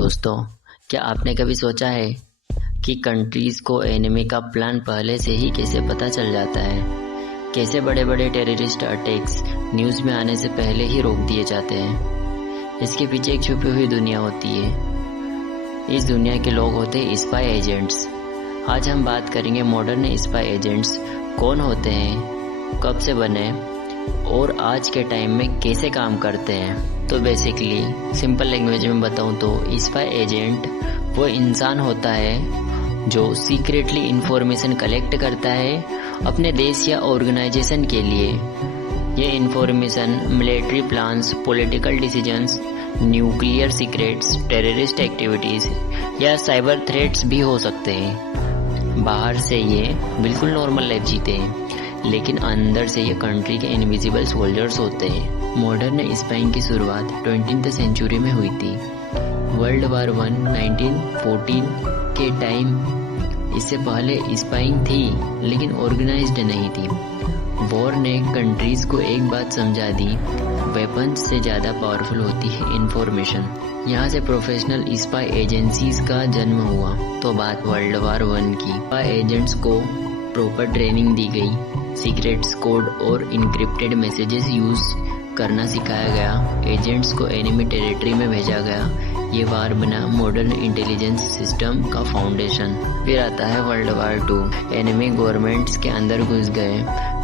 दोस्तों, क्या आपने कभी सोचा है कि कंट्रीज़ को एनिमी का प्लान पहले से ही कैसे पता चल जाता है? कैसे बड़े बड़े टेररिस्ट अटैक्स न्यूज़ में आने से पहले ही रोक दिए जाते हैं? इसके पीछे एक छुपी हुई दुनिया होती है। इस दुनिया के लोग होते हैं स्पाई एजेंट्स। आज हम बात करेंगे मॉडर्न स्पाई एजेंट्स कौन होते हैं, कब से बने और आज के टाइम में कैसे काम करते हैं। तो बेसिकली सिंपल लैंग्वेज में बताऊं तो स्पाई एजेंट वो इंसान होता है जो सीक्रेटली इंफॉर्मेशन कलेक्ट करता है अपने देश या ऑर्गेनाइजेशन के लिए। ये information military plans, political decisions, nuclear secrets, terrorist activities या साइबर थ्रेट्स भी हो सकते हैं। बाहर से ये बिल्कुल नॉर्मल लाइफ जीते हैं, लेकिन अंदर से ये कंट्री के इनविजिबल सोल्जर्स होते हैं। मॉडर्न स्पाइंग की शुरुआत 20th सेंचुरी में हुई थी। वर्ल्ड वार 1 1914 के टाइम इससे पहले स्पाइंग थी, लेकिन ऑर्गेनाइज्ड नहीं थी। वॉर ने कंट्रीज को एक बात समझा दी, वेपन्स से ज़्यादा पावरफुल होती है इंफॉर्मेशन। यहाँ से प्रोफेशनल स्पाई एजेंसीज का जन्म हुआ। तो बात वर्ल्ड वार 1 की। स्पाई एजेंट्स को प्रॉपर ट्रेनिंग दी गई, सीक्रेट्स कोड और इनक्रिप्टेड मैसेजेस यूज करना सिखाया गया। एजेंट्स को एनिमी टेरिटरी में भेजा गया। ये वार बना मॉडर्न इंटेलिजेंस सिस्टम का फाउंडेशन। फिर आता है वर्ल्ड वार 2। एनिमी गवर्नमेंट्स के अंदर घुस गए,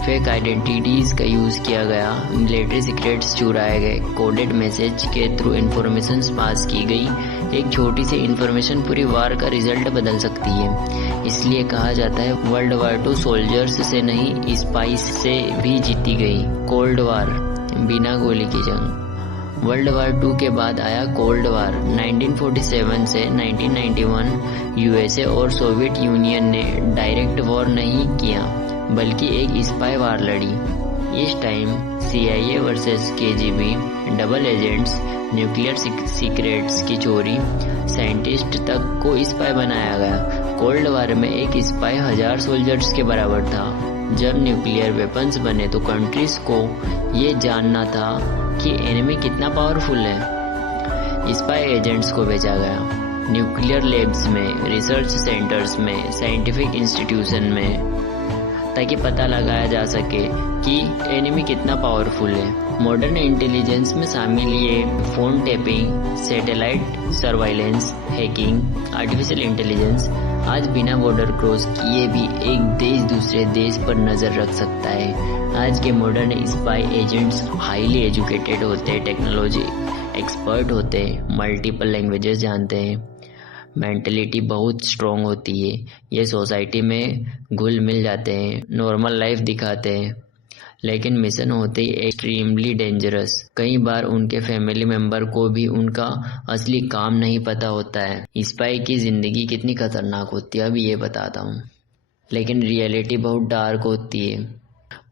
फेक आइडेंटिटीज का यूज किया गया, मिलिट्री सीक्रेट्स चुराए गए, कोडेड मैसेज के थ्रू इंफॉर्मेशन पास की गई। एक छोटी सी इंफॉर्मेशन पूरी वार का रिजल्ट बदल सकती है। इसलिए कहा जाता है वर्ल्ड वार 2 सोल्जर्स से नहीं स्पाइस से भी जीती गई। कोल्ड वार, बिना गोली की जंग। वर्ल्ड वार 2 के बाद आया कोल्ड वार। 1947 से 1991 यूएसए और सोवियत यूनियन ने डायरेक्ट वॉर नहीं किया, बल्कि एक स्पाई वार लड़ी। इस time CIA versus KGB, double agents, nuclear secrets की चोरी, साइंटिस्ट तक को स्पाई बनाया गया। कोल्ड वार में एक स्पाई 1000 सोल्जर्स के बराबर था। जब न्यूक्लियर वेपन्स बने तो कंट्रीज को ये जानना था कि एनिमी कितना पावरफुल है। स्पाई एजेंट्स को भेजा गया न्यूक्लियर लैब्स में, रिसर्च सेंटर्स में, साइंटिफिक इंस्टीट्यूशन में, ताकि पता लगाया जा सके कि एनिमी कितना पावरफुल है। मॉडर्न इंटेलिजेंस में शामिल ये phone tapping, satellite surveillance, hacking, artificial intelligence. आज बिना बॉर्डर क्रॉस किए भी एक देश दूसरे देश पर नजर रख सकता है। आज के modern spy agents highly educated होते हैं, टेक्नोलॉजी एक्सपर्ट होते हैं, मल्टीपल लैंग्वेजेस जानते हैं, मेंटलिटी बहुत स्ट्रॉन्ग होती है। ये सोसाइटी में घुल मिल जाते हैं, नॉर्मल लाइफ दिखाते हैं, लेकिन मिशन होते ही एक्सट्रीमली डेंजरस। कई बार उनके फैमिली मेंबर को भी उनका असली काम नहीं पता होता है। स्पाई की जिंदगी कितनी खतरनाक होती है अभी ये बताता हूँ, लेकिन रियलिटी बहुत डार्क होती है।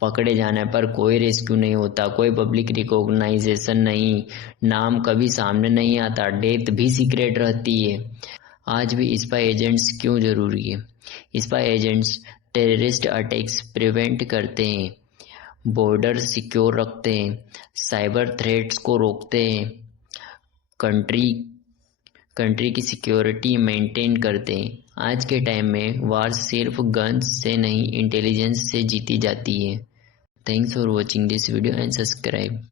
पकड़े जाने पर कोई रेस्क्यू नहीं होता, कोई पब्लिक रिकॉग्नाइजेशन नहीं, नाम कभी सामने नहीं आता, डेथ भी सीक्रेट रहती है। आज भी स्पाई एजेंट्स क्यों जरूरी है? Spy agents terrorist attacks prevent करते हैं, बॉर्डर सिक्योर रखते हैं, साइबर थ्रेट्स को रोकते हैं, कंट्री की सिक्योरिटी मेंटेन करते हैं। आज के टाइम में वार सिर्फ गन्स से नहीं, इंटेलिजेंस से जीती जाती है। Thanks for watching this video and subscribe.